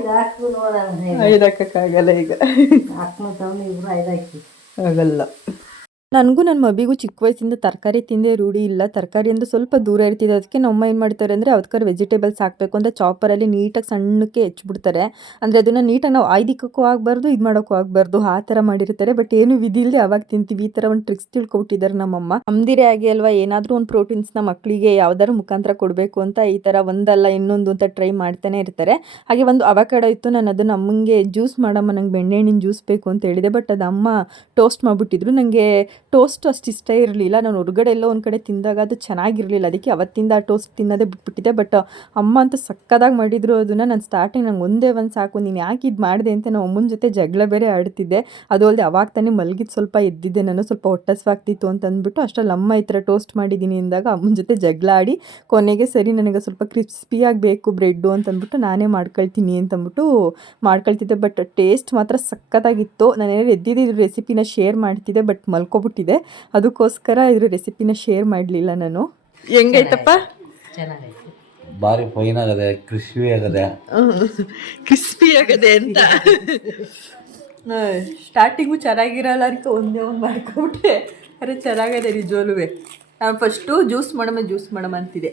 ಐದಾಕಕ್ಕಾಗಲ್ಲ. ಈಗ ಆಗಲ್ಲ. ನನಗೂ ನನ್ನ ಮಬಿಗೂ ಚಿಕ್ಕ ವಯಸ್ಸಿಂದ ತರಕಾರಿ ತಿಂದೇ ರೂಢಿ ಇಲ್ಲ. ತರಕಾರಿಯಿಂದ ಸ್ವಲ್ಪ ದೂರ ಇರ್ತಿದೆ. ಅದಕ್ಕೆ ನಮ್ಮ ಏನು ಮಾಡ್ತಾರೆ ಅಂದರೆ ಅದಕ್ಕಾರ ವೆಜಿಟೇಬಲ್ಸ್ ಹಾಕಬೇಕು ಅಂತ ಚಾಪರಲ್ಲಿ ನೀಟಾಗಿ ಸಣ್ಣಕ್ಕೆ ಹೆಚ್ಚಿಬಿಡ್ತಾರೆ. ಅಂದರೆ ಅದನ್ನು ನೀಟಾಗಿ ನಾವು ಆಯ್ದಿಕ್ಕೂ ಆಗಬಾರ್ದು, ಇದು ಮಾಡೋಕ್ಕೂ ಆಗಬಾರ್ದು, ಆ ಥರ ಮಾಡಿರ್ತಾರೆ. ಬಟ್ ಏನು ವಿಧಿ ಇಲ್ಲದೆ ಅವಾಗ ತಿಂತೀವಿ. ಈ ಥರ ಒಂದು ಟ್ರಿಕ್ಸ್ ತಿಳ್ಕೊಬಿಟ್ಟಿದ್ದಾರೆ ನಮ್ಮಮ್ಮ. ನಮ್ದಿರೇ ಆಗಿ ಅಲ್ವಾ, ಏನಾದರೂ ಒಂದು ಪ್ರೋಟೀನ್ಸ್ನ ಮಕ್ಕಳಿಗೆ ಯಾವ್ದಾದ್ರು ಮುಖಾಂತರ ಕೊಡಬೇಕು ಅಂತ ಈ ಥರ ಒಂದಲ್ಲ ಇನ್ನೊಂದು ಅಂತ ಟ್ರೈ ಮಾಡ್ತಾನೆ ಇರ್ತಾರೆ. ಹಾಗೆ ಒಂದು ಅವಕಾಡೋ ಇತ್ತು, ನಾನು ಅದನ್ನು ಅಮ್ಮಂಗೆ ಜ್ಯೂಸ್ ಮಾಡಮ್ಮ, ನಂಗೆ ಬೆಣ್ಣೆಹಣ್ಣಿನ ಜ್ಯೂಸ್ ಬೇಕು ಅಂತ ಹೇಳಿದೆ. ಬಟ್ ಅದು ಅಮ್ಮ ಟೋಸ್ಟ್ ಮಾಡಿಬಿಟ್ಟಿದ್ರು. ನನಗೆ ಟೋಸ್ಟ್ ಅಷ್ಟು ಇಷ್ಟ ಇರಲಿಲ್ಲ. ನಾನು ಹೊರಗಡೆ ಎಲ್ಲೋ ಒಂದು ಕಡೆ ತಿಂದಾಗ ಅದು ಚೆನ್ನಾಗಿರಲಿಲ್ಲ, ಅದಕ್ಕೆ ಅವತ್ತಿಂದ ಆ ಟೋಸ್ಟ್ ತಿನ್ನೋದೇ ಬಿಟ್ಬಿಟ್ಟಿದ್ದೆ. ಬಟ್ ಅಮ್ಮ ಅಂತ ಸಕ್ಕದಾಗಿ ಮಾಡಿದ್ರು ಅದನ್ನು. ನಾನು ಸ್ಟಾರ್ಟಿಂಗ್ ನಂಗೆ ಒಂದೇ ಒಂದು ಸಾಕು, ನೀನು ಯಾಕೆ ಇದು ಮಾಡಿದೆ ಅಂತ ನಾವು ಅಮ್ಮನ ಜೊತೆ ಜಗಳ ಬೇರೆ ಆಡ್ತಿದ್ದೆ. ಅದು ಅಲ್ಲದೆ ಅವಾಗ ತಾನೇ ಮಲಗಿದ್ದು ಸ್ವಲ್ಪ ಎದ್ದಿದ್ದೆ ನಾನು, ಸ್ವಲ್ಪ ಹೊಟ್ಟಸ್ವಾಗ್ತಿತ್ತು ಅಂತ ಅಂದ್ಬಿಟ್ಟು. ಅಷ್ಟರಲ್ಲಿ ಅಮ್ಮ ಈ ಥರ ಟೋಸ್ಟ್ ಮಾಡಿದ್ದೀನಿ ಅಂದಾಗ ಅಮ್ಮನ ಜೊತೆ ಜಗಳ ಆಡಿ ಕೊನೆಗೆ ಸರಿ ನನಗೆ ಸ್ವಲ್ಪ ಕ್ರಿಸ್ಪಿಯಾಗಿ ಬೇಕು ಬ್ರೆಡ್ಡು ಅಂತಂದ್ಬಿಟ್ಟು ನಾನೇ ಮಾಡ್ಕೊಳ್ತೀನಿ ಅಂತಂದ್ಬಿಟ್ಟು ಮಾಡ್ಕೊಳ್ತಿದ್ದೆ. ಬಟ್ ಟೇಸ್ಟ್ ಮಾತ್ರ ಸಕ್ಕತ್ತಾಗಿತ್ತು. ನಾನೇನಾದ್ರು ಎದ್ದಿದ್ದು ಇದ್ರ ರೆಸಿಪಿನ ಶೇರ್ ಮಾಡ್ತಿದ್ದೆ, ಬಟ್ ಮಲ್ಕೊಬಿಟ್ಟಿದೆ, ಅದಕ್ಕೋಸ್ಕರ ಇದ್ರ ರೆಸಿಪಿನ ಶೇರ್ ಮಾಡಲಿಲ್ಲ ನಾನು. ಹೆಂಗೈತಪ್ಪ? ಚೆನ್ನಾಗೈತೆ, ಭಾರಿ ಫೈನ್ ಆಗದೆ, ಕ್ರಿಸ್ಪಿ ಆಗದೆ. ಕ್ರಿಸ್ಪಿ ಆಗದೆ ಅಂತ ಸ್ಟಾರ್ಟಿಂಗು ಚೆನ್ನಾಗಿರಲ್ಲ ಅಂತ ಒಂದೇ ಒಂದು ಮಾಡ್ಕೊಬಿಟ್ಟೆ. ಅರೆ ಚೆನ್ನಾಗಿದೆ ನಿಜವಲ್ಲೂ. ನಾನು ಫಸ್ಟು ಜ್ಯೂಸ್ ಮಾಡಮ್ಮ ಅಂತಿದೆ.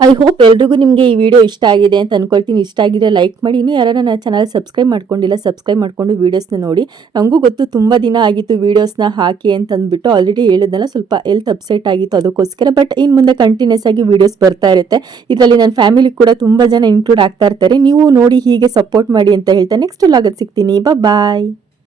ಐ ಹೋಪ್ ಎಲ್ರಿಗೂ ನಿಮಗೆ ಈ ವಿಡಿಯೋ ಇಷ್ಟ ಆಗಿದೆ ಅಂತ ಅಂದ್ಕೊಳ್ತೀನಿ. ಇಷ್ಟ ಆಗಿದ್ರೆ ಲೈಕ್ ಮಾಡಿ. ಇನ್ನೂ ಯಾರು ನನ್ನ ಚಾನಲ್ ಸಬ್ಸ್ಕ್ರೈಬ್ ಮಾಡ್ಕೊಂಡಿಲ್ಲ, ಸಬ್ಸ್ಕ್ರೈಬ್ ಮಾಡಿಕೊಂಡು ವೀಡಿಯೋಸ್ನ ನೋಡಿ. ನನಗೂ ಗೊತ್ತು ತುಂಬ ದಿನ ಆಗಿತ್ತು ವೀಡಿಯೋಸ್ನ ಹಾಕಿ ಅಂತ ಅಂದ್ಬಿಟ್ಟು. ಆಲ್ರೆಡಿ ಹೇಳಿದ್ನಲ್ಲ, ಸ್ವಲ್ಪ ಹೆಲ್ತ್ ಅಪ್ಸೆಟ್ ಆಗಿತ್ತು ಅದಕ್ಕೋಸ್ಕರ. ಬಟ್ ಇನ್ನು ಮುಂದೆ ಕಂಟಿನ್ಯೂಸ್ ಆಗಿ ವೀಡಿಯೋಸ್ ಬರ್ತಾ ಇರುತ್ತೆ. ಇದರಲ್ಲಿ ನನ್ನ ಫ್ಯಾಮಿಲಿ ಕೂಡ ತುಂಬ ಜನ ಇನ್ಕ್ಲೂಡ್ ಆಗ್ತಾ ಇರ್ತಾರೆ. ನೀವು ನೋಡಿ ಹೀಗೆ ಸಪೋರ್ಟ್ ಮಾಡಿ ಅಂತ ಹೇಳ್ತಾ ನೆಕ್ಸ್ಟ್ ಲಾಗಲ್ಲಿ ಸಿಗ್ತೀನಿ. ಬಾಯ್.